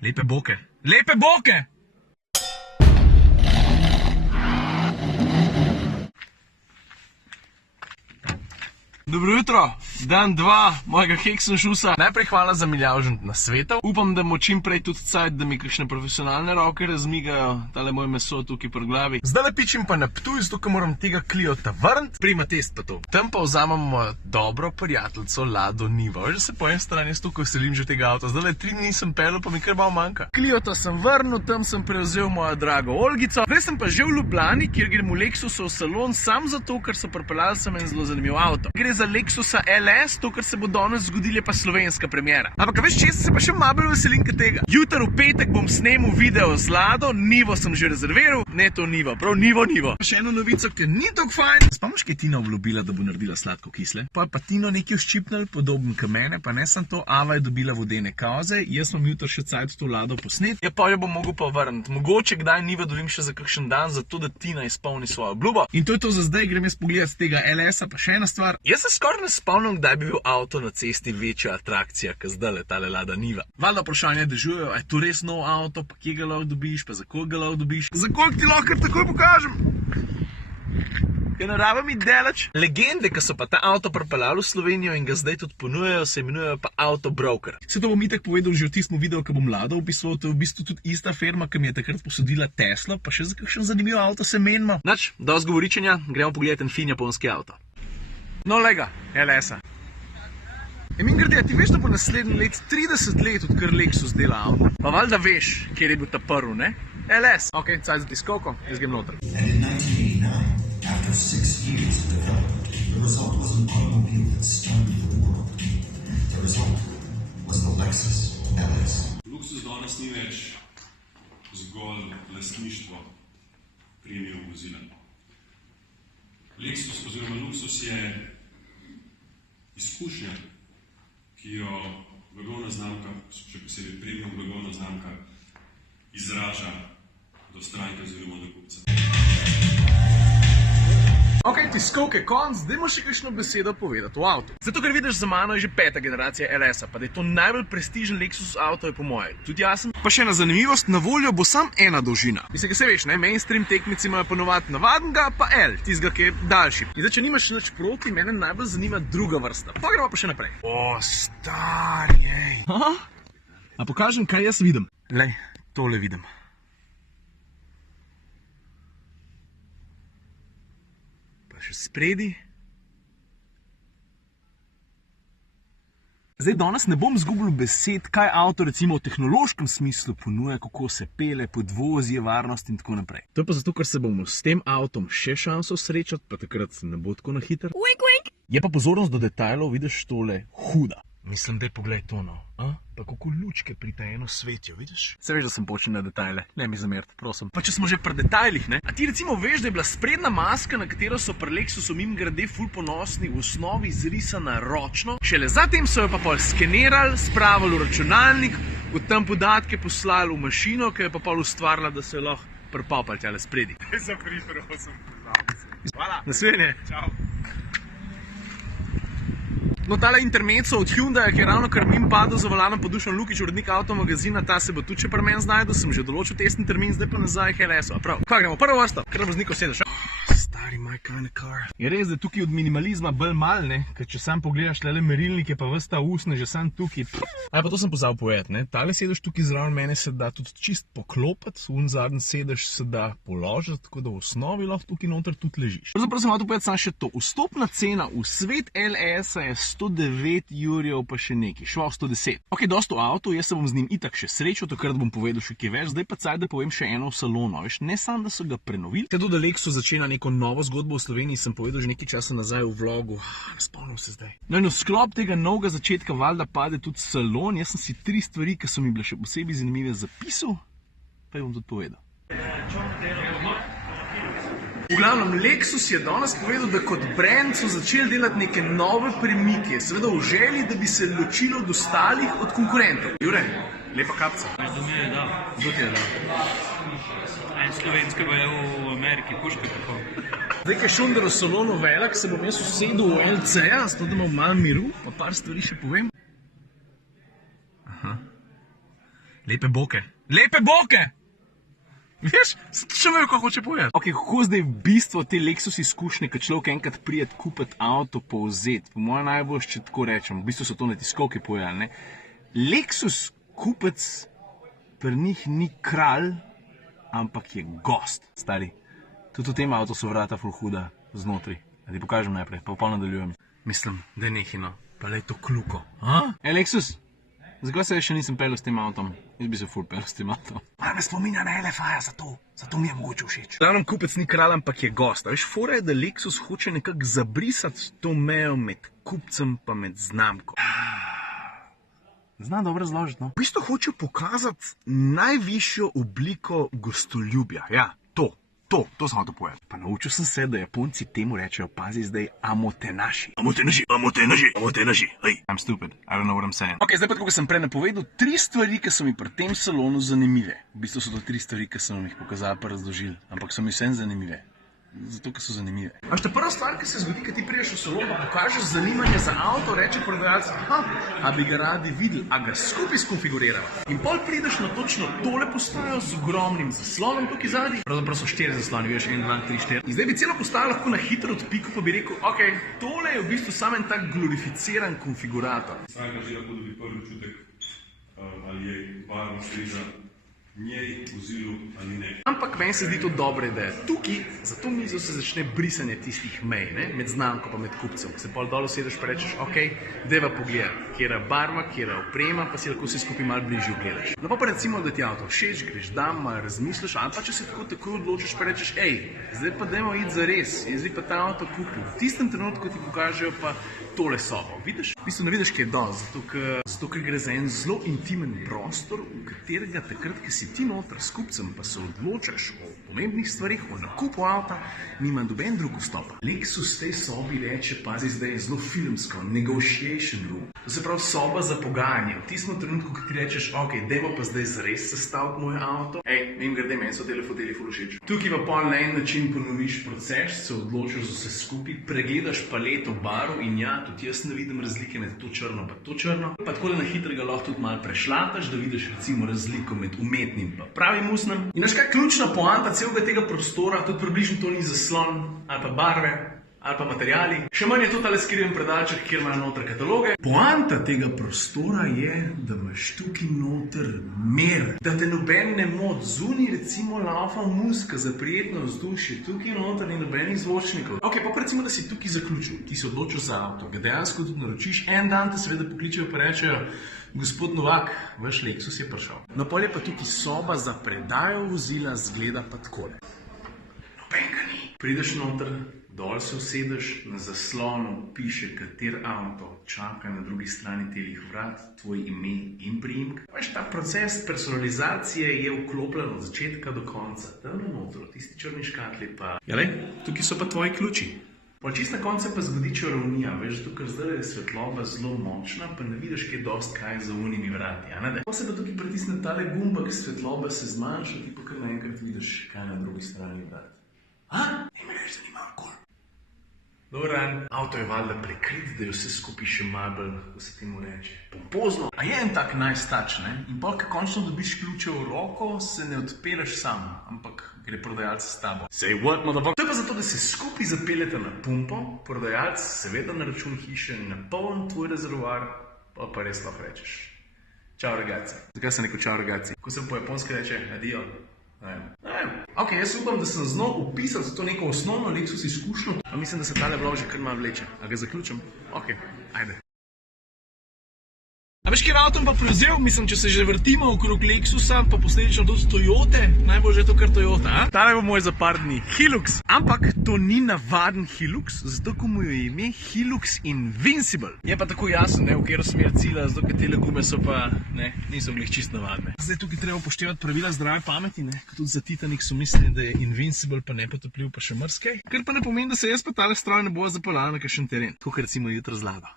Lepe boke. Lepe boke! Dobro jutro, dan 2 mojega Heksenšusa. Najprej hvala za milijavžen nasvetov. Upam, da bo čim prej tudi cajt, da mi kakšne profesionalne roke razmigajo tale moj meso tukaj pri glavi. Zdaj le pičim pa na Ptuj, zato ker moram tega Cliota vrniti. Prima test pa to. Tam pa vzamemo dobro prijateljco Lado Nivo. Že se po eni strani jaz tukaj veselim že tega avta. Zdaj le 3 dni nisem pelil, pa mi kar malo manjka. Cliota sem vrnil, tam sem prevzel mojo drago Olgico. Zdaj sem pa že v Ljubljani, kjer grem v Lexusov salon sam zato, ker so pripeljali sem en zelo zanimiv avto. Gre za Lexusa LS, to, kar se bo danes zgodilo, je pa slovenska premiera. Ampak veš, česa se pa še malo bolj veselim kot tega. Jutri v petek bom snemal video z Lado, Nivo sem že rezerviral, ne to Nivo, prav Nivo. Pa še eno novico, ki ni tako fajn. Spomniš, kaj je Tina obljubila, da bo naredila sladko kisle? Pa Tino nekaj vščipnil, podoben kot mene, pa ne sem to, Ava je dobila vodene kauze, jaz sem jutri še cajt to Lado posnet. Ja, pa jo bom mogel pa vrniti. Mogoče kdaj Nivo dobim še za kakšen dan, zato da Tina izpolni svojo obljubo. In to je to za zdaj, grem jaz pogledati z tega LS-a, pa še ena stvar. Jaz se skoraj ne spomnim, kdaj bi bil avto na cesti večja atrakcija, kot zdaj tale Lada Niva. Valjda vprašanje dežujejo, je to res nov avto, pa kje ga lahko dobiš, pa za koliko ga lahko dobiš. Za koliko ti lahko takoj pokažem? Kaj narava mi delač? Legende, ki so pa ta avto pripeljali v Slovenijo in ga zdaj tudi ponujajo, se imenujejo pa Auto Broker. Se to bom itak povedal že v tistem videu, ko bom Lado opisoval, to je v bistvu tudi ista firma, ki mi je takrat posodila Teslo, pa še za kakšen zanimiv avto se menimo. Nač, dosti govoričenja, gremo pogledati en fin japonski avto. No, lega, LS-a. Mimogrede, ti veš, da bo naslednji let 30 let, odkar Lexus dela avto? Pa valjda veš, kjer je bil ta prvi, ne? LS. Ok, cajt za tiskovko, jaz grem noter. And in 1989, after 6 years of development, the result was an automobile that stunned the world. The result was the Lexus LS. Luksus danes ni več zgolj lastništvo premium vozila. Lexus oziroma Luksus je izkušnja, ki jo blagovna znamka, še posebej premium blagovna znamka, izraža do stranke oziroma do kupca. Ok, tiskovke konc, dajmo še kakšno besedo povedati o avtu. Zato, ker vidiš, za mano je že 5. generacija LS-a, pa da je to najbolj prestižen Lexus avto je po moje. Tudi jasen. Pa še ena zanimivost, na voljo bo sam ena dolžina. Mislim, kaj se veš, ne? Mainstream tekmici imajo ponovati navadnega, pa L, tistega, ki je daljši. In zdaj, če nimaš nič proti, mene najbolj zanima druga vrsta. Pa gremo pa še naprej. O, stari, ej. Aha. A pokažem, kaj jaz vidim. Lej, tole vidim. Še spredi. Zdaj, danes ne bom zgubil besed, kaj avto recimo v tehnološkem smislu ponuja, kako se pele, podvozje, varnost in tako naprej. To je pa zato, ker se bomo s tem avtom še šanso srečati, pa takrat ne bo tako na hiter. Je pa pozornost do detajlov, vidiš tole, huda. Mislim, daj poglej to, no. Pa kako lučke pri tajeno svetijo, vidiš? Se veš, da sem počen na detajle, ne mi zameriti, prosim. Pa če smo že pri detajlih, ne? A ti recimo veš, da je bila sprednja maska, na katero so pri Lexusu mimogrede ful ponosni, v osnovi izrisana ročno, šele zatem so jo pa pol skenirali, spravili v računalnik, v tam podatke poslali v mašino, ki je pa pol ustvarila, da se jo lahko pripopali tale spredi. Zapri, prosim. Hvala. Naslednje. Čau. No, tale intermezzo od Hyundaia, ki je ravno kar mim padel za volanom pod Dušan Lukić, urednik avtomagazina, ta se bo tudi še pri meni znajdel, sem že določil testni termin, zdaj pa nazaj LS-o. Prav, kaj gremo, prvo vrsto, kar voznikov sedeš. Stari, my kind of car. Je res, da je tukaj od minimalizma bolj mal, ne? Ker če sam pogledaš tale merilnike, pa ves ta usne, že sam tukaj. Pa to sem pozabil povedati, ne? Tale sedež tukaj zraven mene se da tudi čist poklopiti, zadnji sedež se da položiti, tako da v osnovi lahko tukaj noter tudi ležiš. Pravzaprav sem hotel povedati samo še to. Vstopna cena v svet LS-a je 109 jurjev pa še neki, šlo 110. Ok, dosto v avtu, jaz se bom z njim itak še srečal, takrat bom povedal še kaj več, zdaj pa caj, da povem še eno v salonu, veš, ne samo, da so ga prenovili. Tudi da Lexus začenja neko novo zgodbo v Sloveniji, sem povedal že nekaj časa nazaj v vlogu, ne spomnim se zdaj. No in v sklop tega novega začetka valjda pade tudi salon, jaz sem si 3 stvari, ki so mi bile še posebej zanimive zapisal, pa jih bom tudi povedal. V glavnem, Lexus je danes povedal, da kot brand so začeli delati neke nove premike, seveda v želji, da bi se ločilo od ostalih od konkurentov. Jure, lepa kapca. Do mene je dal. Kdo ti je dal? En slovenski bo je v Ameriki, puška kako. Zdaj, kaj šunder v salonu velik, se bom jaz usedel v LC-a, zato da imam malo miru, pa par stvari še povem. Aha. Lepe boke. Lepe boke! Veš, se točno vejo, kaj hoče povedati. Ok, kako zdaj v bistvu te Lexus izkušnje, kad človek enkrat prije kupiti avto, povzeti? Po mojem najbolj, če tako rečem, v bistvu so to na tiskovki povedali, ne? Lexus kupec pri njih ni kralj, ampak je gost. Stari, tudi v tem avtu so vrata ful huda znotri. Da ti pokažem najprej, pa upal nadaljujem. Mislim, da je nehino, pa le to kljuko. Lexus, zakaj se še nisem peljal s tem avtom? Jaz bi se ful peljal s tem avtom. Moram me spominja na LFA-ja, zato mi je mogoče všeč. Glavnem kupec ni kralj, ampak je gost. A veš, fora je, da Lexus hoče nekako zabrisati to mejo med kupcem pa med znamko. Zna dobro razložiti, no? V bistvu hoče pokazati najvišjo obliko gostoljubja. Ja, to sem hotel povedati. Pa naučil sem se, da Japonci temu rečejo, pazi zdaj, amotenaši. Amotenaši, hej. I'm stupid, I don't know what I'm saying. Ok, zdaj pa tako, kot sem prej napovedal, 3 stvari, ki so mi pri tem salonu zanimive. V bistvu so to 3 stvari, ki sem jih pokazal pa razložil, ampak so mi vsem zanimive. Zato, ker so zanimive. A šta prva stvar, ki se zgodi, kad ti priješ v salon, pa pokažeš zanimanje za avto, reče prodajalec, a bi ga radi videli, a ga skupaj skonfiguriramo. In pol prideš na točno tole postajo z ogromnim zaslonom tukaj zadnji. Pravzaprav so 4 zasloni, veš, 1, 2, 3, 4. In zdaj bi celo postajo lahko na hitro odpikal, pa bi rekel, ok, tole je v bistvu samo en tak glorificiran konfigurator. Vsaka že lahko dobi prvi čutek, ali je barva striža njej, vozilu ali ne. Ampak meni se zdi to dobra ideja. Tukaj, za to mizo se začne brisanje tistih mej, ne? Med znamko pa med kupcem. Se pol dol usedeš pa rečeš, ok, deva pogledati, kjera barva, kjera oprema, pa si lahko vsi skupaj malo bližje ogledaš. No pa recimo, da ti avto všeč, greš dam, malo razmisliš, ali pa če se tako odločiš pa rečeš, zdaj pa dajmo iti za res, jaz bi pa ta avto kupil. V tistem trenutku ti pokažejo pa tole sobo, vidiš? V bistvu ne vidiš, kaj je dol, zato ker gre za en zelo intimen prostor, v katerega takrat, ki si ti noter s kupcem, pa se odločaš o pomembnih stvarih, o nakupu avta, nima noben drug vstopa. Lexus tej sobi reče, pazi zdaj je zelo filmsko, negotiation room. To se pravi soba za pogajanje. V tistem trenutku, ko ti rečeš, ok, dajmo pa zdaj zares sestaviti moj avto. Vem grede, meni so tele foteli ful všeč. Tukaj pa pol na en način ponoviš proces, se odločiš za vse skupaj, pregledaš paleto barv in ja, tudi jaz ne vidim razlike med to črno pa to črno. Pa tako da na hitrega lahko tudi malo prešlataš, da vidiš recimo razliko med umetnim pa pravim usnem. In veš kaj ključna poanta celega tega prostora, tudi približno to ni zaslon, ali pa barve, ali pa materiali. Še manj je to tale skriven predalček, kjer imajo noter kataloge. Poanta tega prostora je, da imaš tukaj noter mer, da te noben ne moti. Zunaj recimo laufa muzika za prijetno vzdušje, tukaj noter ni nobenih zvočnikov. Ok, pa recimo, da si tukaj zaključil, ti si odločil za avto, ga dejansko tudi naročiš, en dan te seveda pokličejo pa rečejo, gospod Novak, vaš Lexus je prišel. No pol je pa tukaj soba za predajo vozila, zgleda pa takole. Nobenega ni. Prideš noter, dol se usedeš, na zaslonu piše, kater avto čaka na drugi strani telih vrat, tvoj ime in priimek. Veš, ta proces personalizacije je vklopljen od začetka do konca. Tam noter, tisti črni škatli pa... tukaj so pa tvoji ključi. Pol čist na koncu pa zgodi čarovnija, veš, zato ker zdaj je svetloba zelo močna, pa ne vidiš kaj za unimi vrati, a ne? Pa se pa tukaj pritisne tale gumbak, svetloba se zmanjša, ti pa kar naenkrat vidiš, kaj na drugi strani vrati. Ne me reč, da nima alkohol. Dobar dan, avto je valjda prekrit, da je vse skupaj še malo bolj, kako se temu reče, pompozno. A je en tak nice touch, ne? In pol, ko končno dobiš ključe v roko, se ne odpeleš sam, ampak gre prodajalec s tabo. Say what, motherfucker? To je pa zato, da se skupaj zapeljete na pumpo, prodajalec seveda na račun hiše napoln tvoj rezervoar, pa res lahko rečeš. Čau ragazzi. Zakaj se neko čau ragazzi? Ko se po japonski reče adijo. Ok, jaz upam, da sem znal upisal za to neko osnovno Lexus izkušnjo, a mislim, da se tale vlog že kar malo vleče. A ga zaključim? Ok, ajde. A veš, kjer avtom pa prevzel? Mislim, če se že vrtimo okrog Lexusa, pa posledično tudi Toyote, najbolj že to kar Toyota, a? Tale bo moj za par dni. Hilux. Ampak to ni navaden Hilux, zato ko mu je ime Hilux Invincible. Je pa tako jasno, ne, v katero smer cilja, zato ker tele gume so pa, ne, niso glih čist navadne. Zdaj tukaj treba upoštevati pravila zdrave pameti, ne, ker tudi za Titanic so mislili, da je Invincible pa nepotopljiv pa še mrskej. Kar pa ne pomeni, da se jaz pa tale stroj ne bo zapeljal na kakšen teren. Tako recimo jutro z Lado.